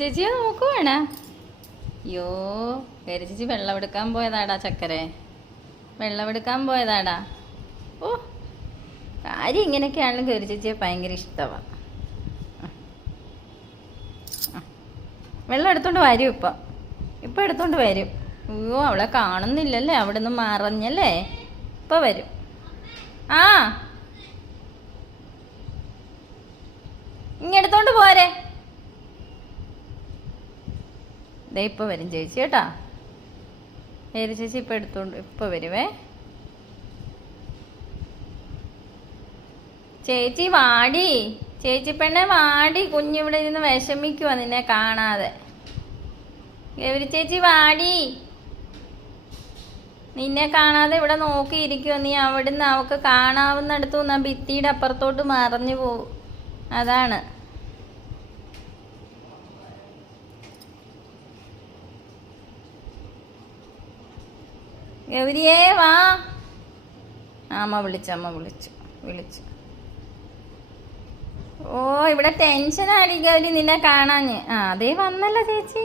ചേച്ചിയെ നോക്കുവാണ. അയ്യോ ചേച്ചി വെള്ളമെടുക്കാൻ പോയതാടാ ചക്കരെ, വെള്ളമെടുക്കാൻ പോയതാടാ. ഓ കാര്യം ഇങ്ങനെയൊക്കെയാണെങ്കിലും കയറി ചേച്ചിയെ ഭയങ്കര ഇഷ്ടമാണ്. വെള്ളം എടുത്തോണ്ട് വരും ഇപ്പം എടുത്തോണ്ട് വരും. അയ്യോ അവളെ കാണുന്നില്ലല്ലേ, അവിടെ നിന്ന് മറഞ്ഞല്ലേ, ഇപ്പം വരും. ആ ഇങ്ങെടുത്തോണ്ട് പോരെ. ദേ ഇപ്പം വരും ചേച്ചി കേട്ടാ. പേര് ചേച്ചി ഇപ്പം എടുത്തോണ്ട് ഇപ്പം വരുവേ. ചേച്ചി വാടി, ചേച്ചി പെണ്ണെ വാടി, കുഞ്ഞിവിടെ ഇരുന്ന് വിഷമിക്കുവാ നിന്നെ കാണാതെ. ഗൗരി ചേച്ചി വാടി, നിന്നെ കാണാതെ ഇവിടെ നോക്കിയിരിക്കുവോ നീ. അവിടുന്ന് അവൾക്ക് കാണാവുന്നിടത്തു നിന്ന് ഭിത്തിയുടെ അപ്പുറത്തോട്ട് മറഞ്ഞു പോവും, അതാണ്. ഗൗരിയേ വാ. അമ്മ വിളിച്ചു. ഓ ഇവിടെ ടെൻഷനാടി ഗൗരി നിന്നെ കാണാഞ്ഞ്. ആ അതേ വന്നല്ലോ ചേച്ചി.